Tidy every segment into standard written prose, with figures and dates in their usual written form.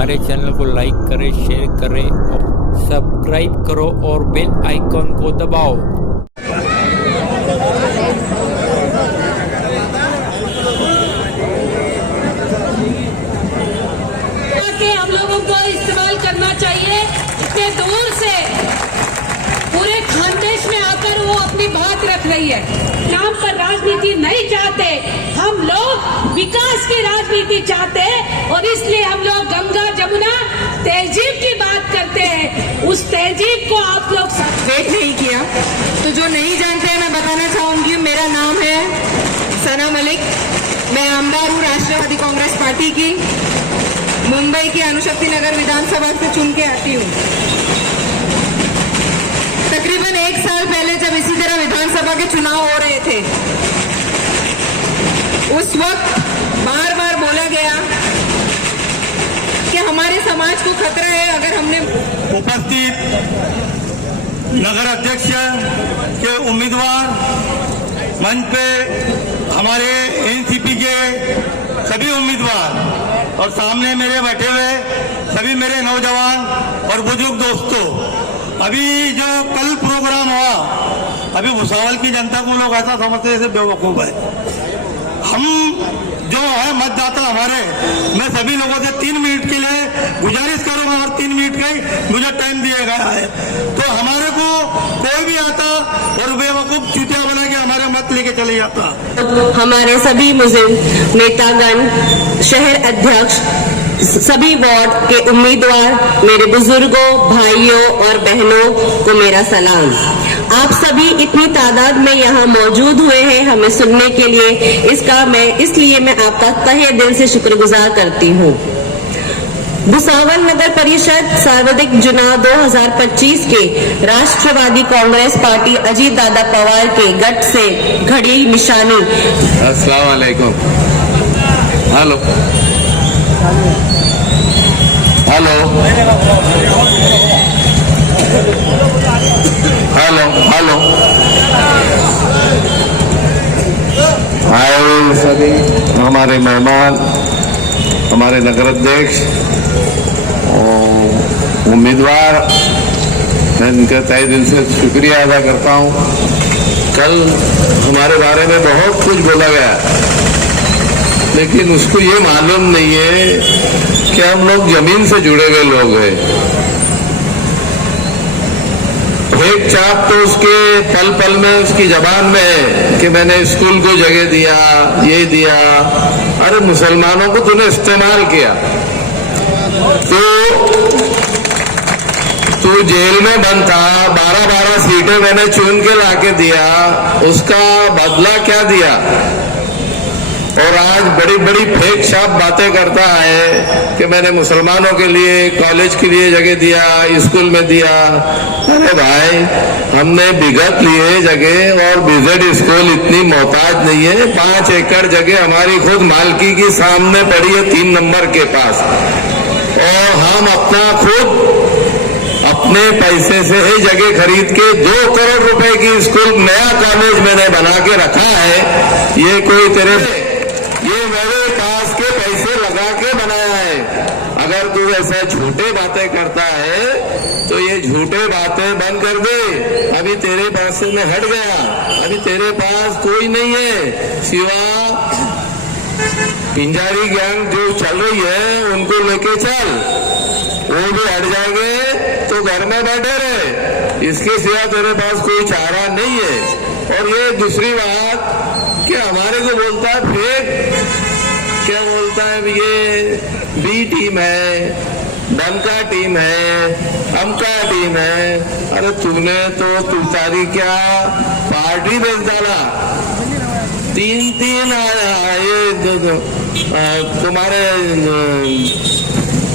हमारे चैनल को लाइक करें, शेयर करें और सब्सक्राइब करो और बेल आइकन को दबाओ। हम लोगों को इस्तेमाल करना चाहिए। इतने दूर से पूरे खानदेश में आकर वो अपनी बात रख रही है। नाम पर राजनीति नहीं चाहते, हम लोग विकास की राजनीति चाहते हैं और इसलिए हम लोग गंगा जमुना तहजीब की बात करते हैं। उस तहजीब को आप लोग वेट नहीं किया, तो जो नहीं जानते हैं मैं बताना चाहूंगी। मेरा नाम है सना मलिक, मैं आमदार हूँ राष्ट्रवादी कांग्रेस पार्टी की। मुंबई की अनुशक्ति नगर विधानसभा से चुन के आती हूँ। तकरीबन 1 साल पहले जब इसी तरह विधानसभा के चुनाव हो रहे थे, उस वक्त बार बार बोला गया कि हमारे समाज को खतरा है अगर हमने उपस्थित नगर अध्यक्ष के उम्मीदवार, मंच पे हमारे एनसीपी के सभी उम्मीदवार और सामने मेरे बैठे हुए सभी मेरे नौजवान और बुजुर्ग दोस्तों, अभी जो कल प्रोग्राम हुआ, अभी भुसावल की जनता को लोग ऐसा समझते हैं जैसे बेवकूफ है। हम जो है मतदाता हमारे, मैं सभी लोगों से 3 मिनट के लिए गुजारिश करूंगा और 3 मिनट का ही मुझे टाइम दिया गया है। तो हमारे को कोई भी आता और बेवकूफ चुतिया बना के हमारे मत लेके चले जाता। हमारे सभी मुस्लिम नेतागण, शहर अध्यक्ष, सभी वार्ड के उम्मीदवार, मेरे बुजुर्गों, भाइयों और बहनों को मेरा सलाम। आप सभी इतनी तादाद में यहाँ मौजूद हुए हैं हमें सुनने के लिए, इसलिए मैं आपका तहे दिल से शुक्रगुजार करती हूँ। भुसावल नगर परिषद सार्वत्रिक चुनाव 2025 के राष्ट्रवादी कांग्रेस पार्टी अजीत दादा पवार के गठ से घड़ी निशानी। अस्सलाम वालेकुम। हेलो हेलो हेलो हेलो आए सभी हमारे मेहमान, हमारे नगर अध्यक्ष और उम्मीदवार, मैं इनका तहे दिल से शुक्रिया अदा करता हूँ। कल हमारे बारे में बहुत कुछ बोला गया, लेकिन उसको ये मालूम नहीं है कि हम लोग जमीन से जुड़े हुए लोग हैं। एक चाप तो उसके पल पल में उसकी जबान में है कि मैंने स्कूल को जगह दिया, ये दिया। अरे मुसलमानों को तूने इस्तेमाल किया, तो जेल में बंद था, 12-12 सीटें मैंने चुन के लाके दिया, उसका बदला क्या दिया? और आज बड़ी बड़ी फेक छाप बातें करता है कि मैंने मुसलमानों के लिए कॉलेज के लिए जगह दिया, स्कूल में दिया। अरे भाई, हमने विगत लिए जगह और बीजेड स्कूल इतनी मोहताज नहीं है। 5 एकड़ जगह हमारी खुद मालकी की सामने पड़ी है 3 नंबर के पास, और हम अपना खुद अपने पैसे से ही जगह खरीद के 2 करोड़ रुपए की स्कूल, नया कॉलेज मैंने बना के रखा है। ये कोई ये मेरे पास के पैसे लगा के बनाया है। अगर तू ऐसा झूठे बातें करता है तो ये झूठे बातें बंद कर दे। अभी तेरे पास से मैं हट गया, अभी तेरे पास कोई नहीं है सिवा पिंजारी गैंग जो चल रही है, उनको लेके चल, वो भी हट जाएंगे तो घर में बैठे रहे। इसके सिवा तेरे पास कोई चारा नहीं है। और ये दूसरी बात कि हमारे को बोलता है फेक, क्या बोलता है, ये बी टीम है, डमका टीम है, अमका टीम है। अरे तूने तो तुम्हारी क्या पार्टी बेच डाला, 3 ये तुम्हारे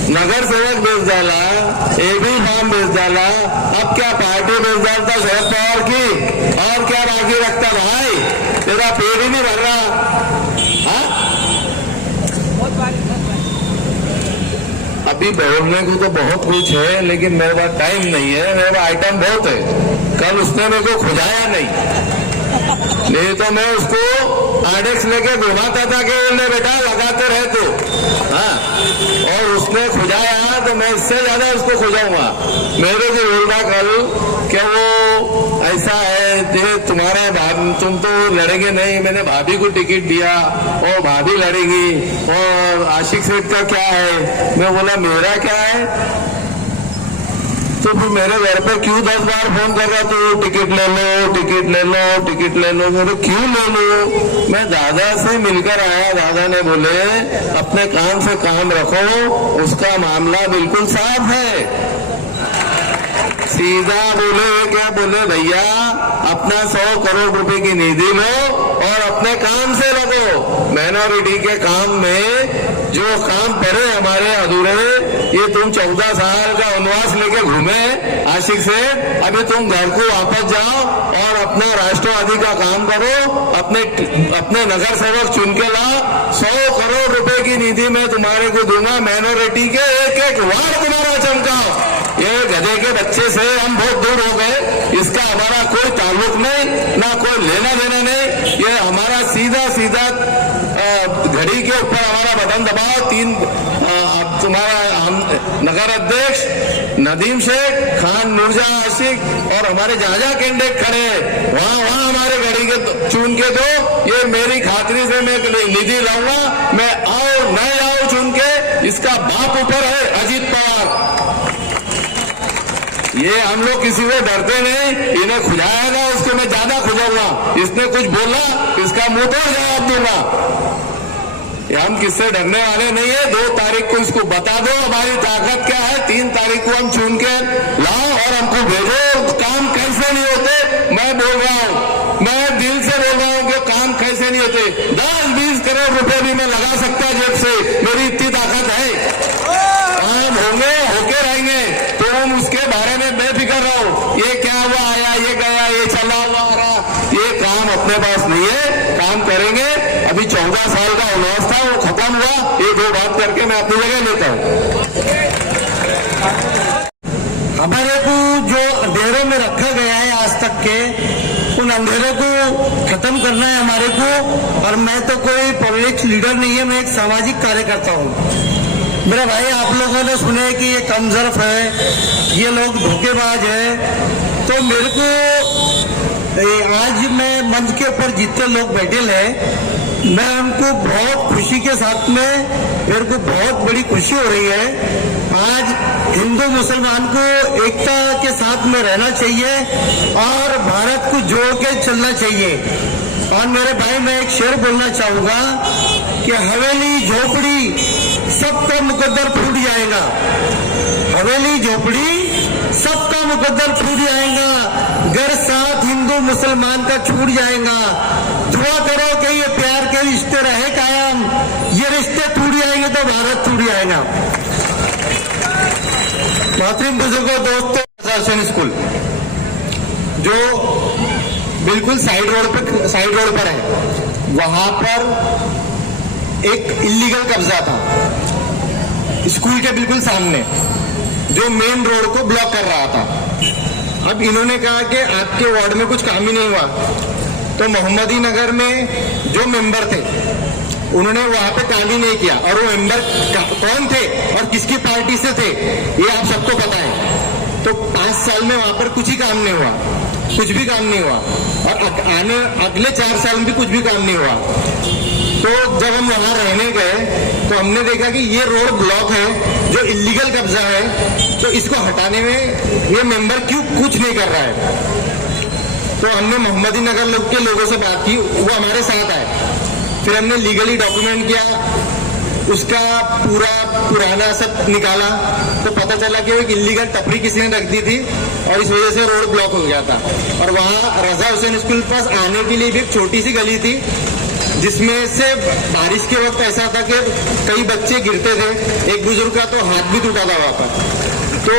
नगर सेवक बेच डाला, एबी फार्म बेच डाला, अब क्या पार्टी बेच डालता शरद पवार की, और क्या बाकी रखता भाई? तेरा पेट ही नहीं भर रहा। अभी बोलने को तो बहुत कुछ है, लेकिन मेरे पास टाइम नहीं है, मेरे पास आइटम बहुत है। कल उसने मेरे को खुजाया नहीं तो मैं उसको आरडेक्स लेके घुमाता था कि बेटा लगाते रहे तो हाँ, और उसने खुजाया तो मैं इससे ज्यादा उसको खुजाऊंगा। मेरे को बोल रहा कल क्या वो ऐसा है, तुम्हारा तुम तो लड़ेंगे नहीं, मैंने भाभी को टिकट दिया और भाभी लड़ेगी, और आशिक सेठ का क्या है। मैं बोला मेरा क्या है, तो फिर मेरे घर पे क्यों 10 बार फोन कर रहा तू, टिकट ले लो टिकट ले लो टिकट ले लो। मेरे क्यों ले लो, मैं दादा से मिलकर आया, दादा ने बोले अपने काम से काम रखो, उसका मामला बिल्कुल साफ है। सीधा बोले क्या बोले, भैया अपना 100 करोड़ रुपए की निधि लो और अपने काम से लगो। माइनॉरिटी के काम में जो काम पड़े हमारे अधूरे, ये तुम 14 साल का वनवास लेके घूमे आशिक से, अभी तुम घर को वापस जाओ और अपना राष्ट्रवादी का काम करो, अपने नगर सेवक चुन के लाओ। 100 करोड़ रुपए की निधि मैं तुम्हारे को दूंगा, माइनॉरिटी के एक एक वार्ड तुम्हारा चमकाओ। ये गधे के बच्चे से हम बहुत दूर हो गए, इसका हमारा कोई ताल्लुक नहीं, ना कोई लेना देना नहीं। ये हमारा सीधा सीधा घड़ी के ऊपर हमारा बटन दबाओ। तुम्हारा नगर अध्यक्ष नदीम शेख, खान मिर्जा आशिक और हमारे जहां कैंडिडेट खड़े वहां हमारे घड़ी के चुन के दो। ये मेरी खातरी से मैं निधि लाऊंगा, मैं आओ न आओ चुन के, इसका बाप ऊपर है अजीत पवार। ये हम लोग किसी को डरते नहीं, इन्हें खुजाएगा उसको मैं ज्यादा खुजाऊंगा। इसने कुछ बोला इसका मुंह तोड़ जवाब दूंगा। हम किससे डरने वाले नहीं है। 2 तारीख को इसको बता दो हमारी ताकत क्या है, 3 तारीख को हम चुन के लाओ और हमको भेजो। काम कैसे नहीं होते मैं बोल रहा हूँ, मैं दिल से बोल रहा हूँ कि काम कैसे नहीं होते। 10-20 करोड़ रुपए भी मैं लगा सकता जेब से, मेरी इतनी ताकत है। काम होंगे होके रहेंगे, तो हम उसके बारे में बेफिक्र रहो। ये क्या हुआ आया, ये गया, ये चला हुआ आ रहा, ये काम अपने पास नहीं है। काम करेंगे। अभी 14 साल का वनवास था, वो खत्म हुआ। ये 2 बात करके मैं अपनी जगह लेता हूँ। हमारे को जो अंधेरों में रखा गया है आज तक के, उन अंधेरों को खत्म करना है हमारे को। और मैं तो कोई पॉलिटिक्स लीडर नहीं है, मैं एक सामाजिक कार्यकर्ता हूँ। मेरे भाई आप लोगों ने सुने कि ये कमजोर है, ये लोग धोखेबाज है, तो मेरे को आज मैं मंच के ऊपर जितने लोग बैठे हैं, मैं उनको बहुत खुशी के साथ में, मेरे को बहुत बड़ी खुशी हो रही है। आज हिंदू मुसलमान को एकता के साथ में रहना चाहिए और भारत को जोड़ के चलना चाहिए। और मेरे भाई मैं एक शेर बोलना चाहूंगा कि हवेली झोपड़ी सबका मुकद्दर फूट जाएगा, हवेली झोपड़ी सबका मुकद्दर फूट जाएगा, घर साथ हिंदू मुसलमान का छूट जाएगा। दुआ करो कि ये प्यार के रिश्ते रहे कायम, ये रिश्ते टूट जाएंगे तो भारत टूट जाएगा। मोहतरम बुजुर्गों, दोस्तों, स्कूल जो बिल्कुल साइड रोड पर है, वहां पर एक इलीगल कब्जा था स्कूल के बिल्कुल सामने, जो मेन रोड को ब्लॉक कर रहा था। अब इन्होंने कहा कि आपके वार्ड में कुछ काम ही नहीं हुआ, तो मोहम्मदी नगर में जो मेंबर थे उन्होंने वहां पे काम ही नहीं किया। और वो मेंबर कौन थे और किसकी पार्टी से थे ये आप सबको पता है। तो 5 साल में वहां पर कुछ ही काम नहीं हुआ, कुछ भी काम नहीं हुआ, और अगले 4 साल में भी कुछ भी काम नहीं हुआ। तो जब हम वहां रहने गए तो हमने देखा कि ये रोड ब्लॉक है, जो इलीगल कब्जा है, तो इसको हटाने में ये मेंबर क्यों कुछ नहीं कर रहा है। तो हमने मोहम्मदी नगर के लोगों से बात की, वो हमारे साथ आए। फिर हमने लीगली डॉक्यूमेंट किया, उसका पूरा पुराना सब निकाला, तो पता चला कि वो एक इलीगल टपरी किसी ने रख दी थी और इस वजह से रोड ब्लॉक हो गया था। और वहाँ रजा हुसैन स्कूल पास आने के लिए भी एक छोटी सी गली थी, जिसमें से बारिश के वक्त ऐसा था कि कई बच्चे गिरते थे, एक बुजुर्ग का तो हाथ भी टूटा था वहां पर। तो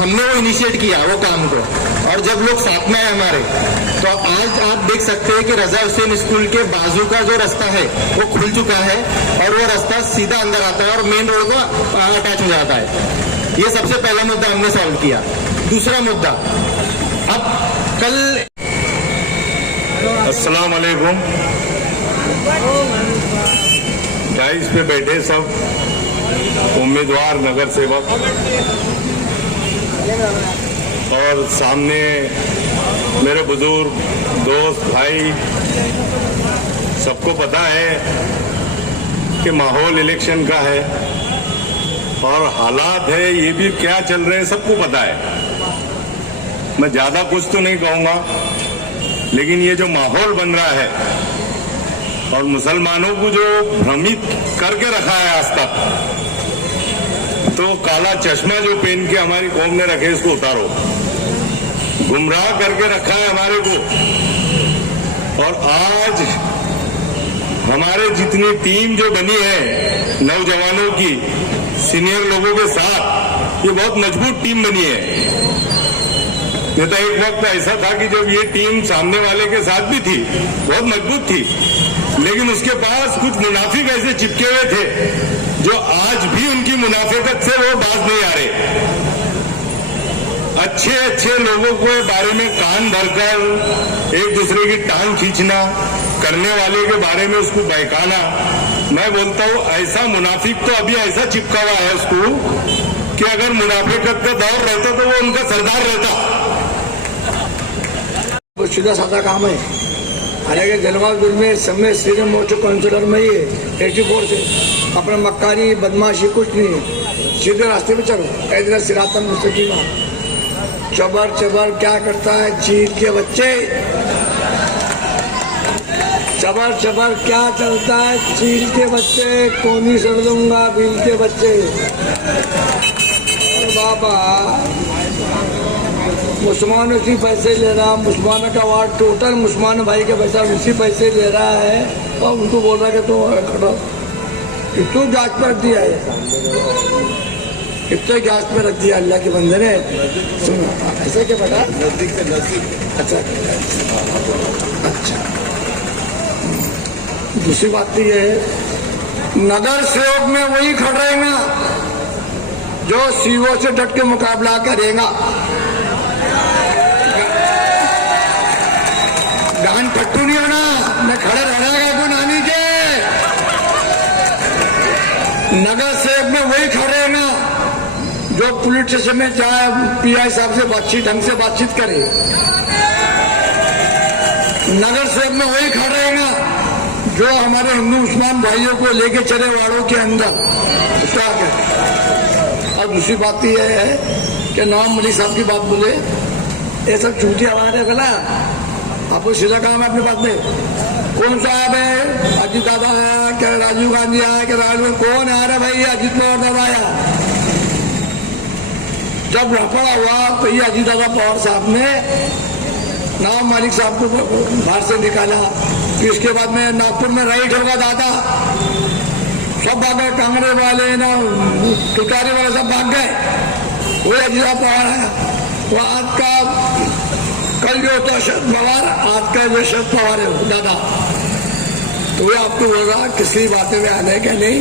हमने वो इनिशिएट किया वो काम को, और जब लोग साथ में आए हमारे, तो आज आप देख सकते हैं कि रजा हुसैन स्कूल के बाजू का जो रास्ता है वो खुल चुका है, और वो रास्ता सीधा अंदर आता है और मेन रोड को अटैच हो जाता है। ये सबसे पहला मुद्दा हमने सॉल्व किया। दूसरा मुद्दा, अब कल अस्सलाम वालेकुम। डाइस पे बैठे सब उम्मीदवार, नगर सेवक और सामने मेरे बुजुर्ग दोस्त भाई, सबको पता है कि माहौल इलेक्शन का है और हालात है ये भी क्या चल रहे हैं सबको पता है। मैं ज्यादा कुछ तो नहीं कहूंगा, लेकिन ये जो माहौल बन रहा है और मुसलमानों को जो भ्रमित करके रखा है आज तक, तो काला चश्मा जो पहन के हमारी कौम ने रखे इसको उतारो। गुमराह करके रखा है हमारे को। और आज हमारे जितनी टीम जो बनी है नौजवानों की, सीनियर लोगों के साथ, ये बहुत मजबूत टीम बनी है। नहीं तो एक वक्त ऐसा था कि जब ये टीम सामने वाले के साथ भी थी, बहुत मजबूत थी, लेकिन उसके पास कुछ मुनाफिक ऐसे चिपके हुए थे जो आज भी उनकी मुनाफिकत से वो बाज नहीं आ रहे। अच्छे अच्छे लोगों के बारे में कान धरकर एक दूसरे की टांग खींचना, करने वाले के बारे में उसको बहकाना, मैं बोलता हूं ऐसा मुनाफिक तो अभी ऐसा चिपका हुआ है उसको कि अगर मुनाफिकत का दौर रहता तो वो उनका सरदार रहता। वो सीधा साधा काम है। हालांकि जलवाजुर में समय सीधे मोर्चो काउंसिलर में ही 84 से अपना मक्कारी बदमाशी कुछ नहीं है, सीधे रास्ते पे चलो। ऐसा सिरातम मुस्तकीमा चबर चबर क्या करता है चील के बच्चे, चबर चबर क्या चलता है चील के बच्चे, कोनी सड़ दूंगा बिल के बच्चे। बाबा मुसलमान उसी पैसे ले रहा, मुसलमान का वार्ड टोटल मुसलमान भाई के पैसा उसी पैसे ले रहा है और उनको बोल रहा है कि तू खड़ो, कितने जांच पर दिया है, कितने जांच पर रख दिया अल्लाह के बंदे ने। सुनो ऐसे क्या बेटा, नजदीक से नजदीक। अच्छा अच्छा, दूसरी बात तो ये है, नगर सेवक में वही खड़ेगा जो सीओ से डट के मुकाबला करेगा। गान पट्टू नहीं होना, मैं खड़े रहना को नानी के। नगर सेवक में वही खड़ेगा जो पुलिस स्टेशन में जाए, पीआई साहब से बातचीत ढंग से बातचीत करे। नगर सेवक में वही खड़ेगा जो हमारे हिंदू मुसलमान भाइयों को लेके चले वाड़ों के अंदर स्टॉक है। और दूसरी बात यह है कि नवाब मलिक साहब की बात बोले, ये सब झूठी आवाज है। बोला आपको सीधा काम है अपने पास में, कौन साहब है, अजीत दादा आया क्या, राजीव गांधी आया क्या, राहुल कौन आ रहा भाई, अजीत पवार दादा आया। जब रफड़ा हुआ तो ये अजीत दादा पवार साहब ने नवाब मलिक साहब को बाहर से निकाला। फिर उसके बाद में नागपुर में राइट होगा दादा, सब भाग गए, कांग्रेस वाले ना तुतारी वाले सब भाग गए, वो अजीत दादा पवार आया। वो आज का कल जो होता शरद पवार, आज का जो शरद पवार है दादा, तो ये आपको बोल रहा किसी बातें में आने के नहीं,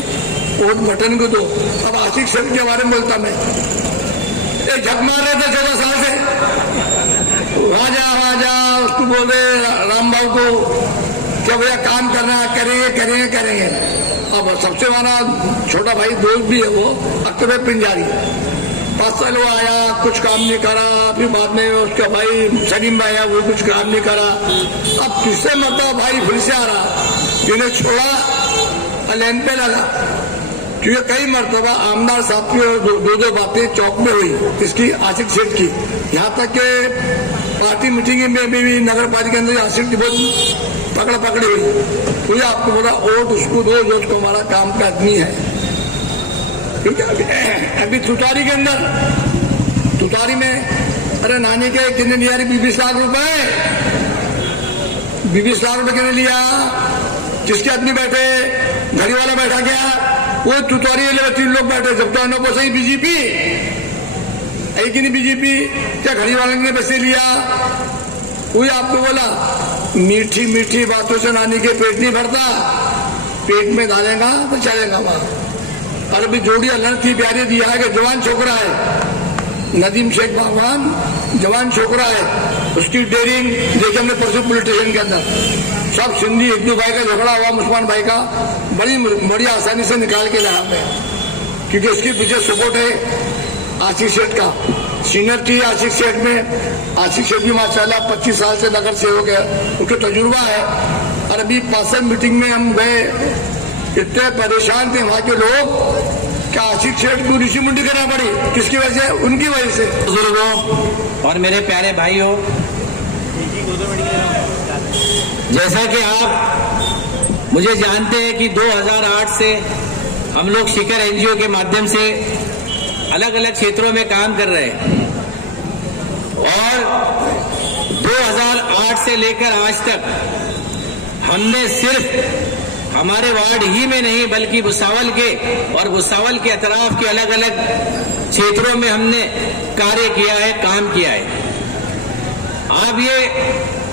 वोट बटन को दो। अब आशिक शरीफ के बारे में बोलता मैं, एक झक मार रहे थे 14 साल से, वहां जा उसको बोल रहे राम बाबू को क्या भैया काम करना करेंगे करेंगे करेंगे। अब सबसे बड़ा छोटा भाई दोस्त भी है वो अक्टूबर पिंजारी, 5 साल वो आया, कुछ काम नहीं करा। फिर बाद में उसका भाई सलीम भाई आया, वो कुछ काम नहीं करा। अब तीसरे मरतबा भाई फिर से आ रहा, इन्हें छोड़ा, लाइन पे लगा, क्योंकि कई मरतबा आमदार साहब की दो बातें चौक में हुई, इसकी आशिक सेठ की, यहाँ तक के पार्टी मीटिंग में भी नगर पालिका के अंदर आशिक की बहुत पकड़ पकड़ी हुई। मुझे आपको बोला वोट उसको दो जो उसको हमारा काम का आदमी है। क्योंकि अभी तुतारी के अंदर, तुतारी में अरे नानी के कितने लिया, 20 लाख रुपए, 20 लाख रुपए कितने लिया, जिसके आदमी बैठे, घड़ी वाला बैठा गया, वो तुतारी वाले 3 लोग बैठे, जब तो अनों को सही बीजेपी है कि नहीं, बीजेपी क्या घड़ी वाले ने पैसे लिया। वही आपको बोला मीठी मीठी बातों से नानी के पेट नहीं भरता, पेट में डालेगा तो चलेगा वहां। और अभी जोड़ी अल्लाह ने प्यारी दिया है कि जवान छोकरा है, नदीम शेख भगवान जवान छोकरा है, उसकी डेयरिंग देखिए हमने परसों पुलिस स्टेशन के अंदर सब सिंधी हिंदू भाई का झगड़ा हुआ मुसलमान भाई का बड़ी आसानी से निकाल के लाया मैं, क्योंकि इसके पीछे सपोर्ट है आशिक सेठ का। सीनियर थी आशिक सेठ में। आशिक सेठ भी माशाल्लाह 25 साल से नगर सेवक है, उनके तजुर्बा है। और अभी पासन मीटिंग में हम गए, इतने परेशान थे वहां के लोग कि आशिक सेठ को ऋषि मुंडी करना पड़ी। किसकी वजह से? उनकी वजह से। बुजुर्गों और मेरे प्यारे भाइयों, जैसा कि आप मुझे जानते हैं कि 2008 से हम लोग शिखर एनजीओ के माध्यम से अलग अलग क्षेत्रों में काम कर रहे हैं और 2008 से लेकर आज तक हमने सिर्फ हमारे वार्ड ही में नहीं बल्कि भुसावल के और भुसावल के अतराफ के अलग अलग क्षेत्रों में हमने कार्य किया है, काम किया है। आप ये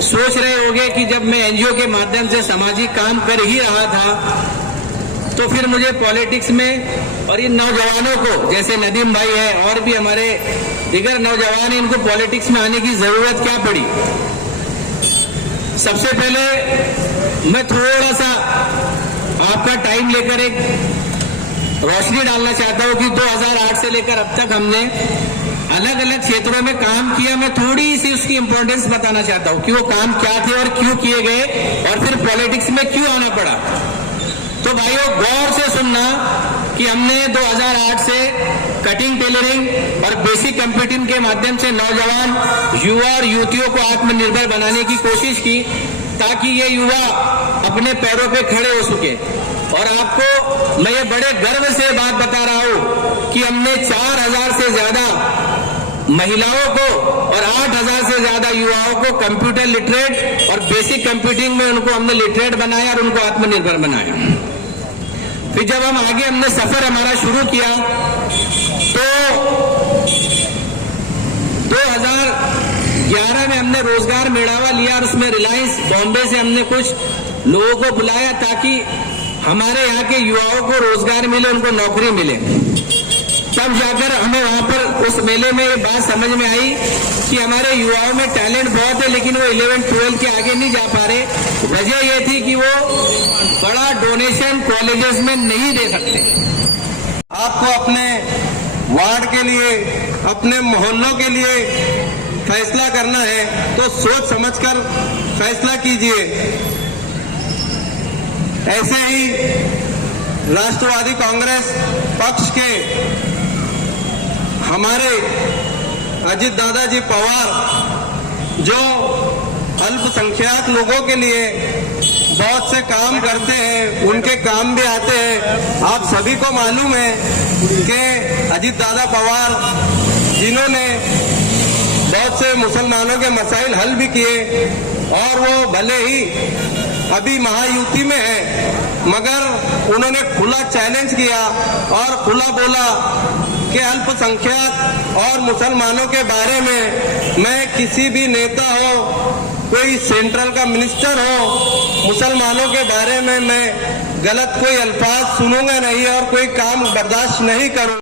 सोच रहे होंगे कि जब मैं एनजीओ के माध्यम से सामाजिक काम कर ही रहा था तो फिर मुझे पॉलिटिक्स में और इन नौजवानों को, जैसे नदीम भाई है और भी हमारे दिगर नौजवान हैं, इनको पॉलिटिक्स में आने की जरूरत क्या पड़ी। सबसे पहले मैं थोड़ा सा आपका टाइम लेकर एक रोशनी डालना चाहता हूं कि 2008 से लेकर अब तक हमने अलग अलग क्षेत्रों में काम किया। मैं थोड़ी सी उसकी इंपॉर्टेंस बताना चाहता हूं कि वो काम क्या थे और क्यों किए गए और फिर पॉलिटिक्स में क्यों आना पड़ा। तो भाइयों, गौर से सुनना कि हमने 2008 से कटिंग टेलरिंग और बेसिक कंप्यूटिंग के माध्यम से नौजवान युवा और युवतियों को आत्मनिर्भर बनाने की कोशिश की ताकि ये युवा अपने पैरों पे खड़े हो सके। और आपको मैं ये बड़े गर्व से बात बता रहा हूं कि हमने 4000 से ज्यादा महिलाओं को और 8000 से ज्यादा युवाओं को कंप्यूटर लिटरेट और बेसिक कंप्यूटिंग में उनको हमने लिटरेट बनाया और उनको आत्मनिर्भर बनाया। फिर जब हम आगे हमने सफर हमारा शुरू किया तो 2011 में हमने रोजगार मेड़ावा लिया और उसमें रिलायंस बॉम्बे से हमने कुछ लोगों को बुलाया ताकि हमारे यहाँ के युवाओं को रोजगार मिले, उनको नौकरी मिले। तब जाकर हमें वहां पर उस मेले में ये बात समझ में आई कि हमारे युवाओं में टैलेंट बहुत है लेकिन वो 11-12 के आगे नहीं जा पा रहे। वजह ये थी कि वो बड़ा डोनेशन कॉलेजेस में नहीं दे सकते। आपको अपने वार्ड के लिए, अपने मोहल्लों के लिए फैसला करना है तो सोच समझकर फैसला कीजिए। ऐसे ही राष्ट्रवादी कांग्रेस पक्ष के हमारे अजित दादाजी पवार जो अल्पसंख्यक लोगों के लिए बहुत से काम करते हैं, उनके काम भी आते हैं। आप सभी को मालूम है कि अजित दादा पवार जिन्होंने बहुत से मुसलमानों के मसाइल हल भी किए और वो भले ही अभी महायुति में है मगर उन्होंने खुला चैलेंज किया और खुला बोला कि अल्पसंख्यक और मुसलमानों के बारे में मैं किसी भी नेता हो, कोई सेंट्रल का मिनिस्टर हो, मुसलमानों के बारे में मैं गलत कोई अल्फाज सुनूंगा नहीं और कोई काम बर्दाश्त नहीं करूंगा।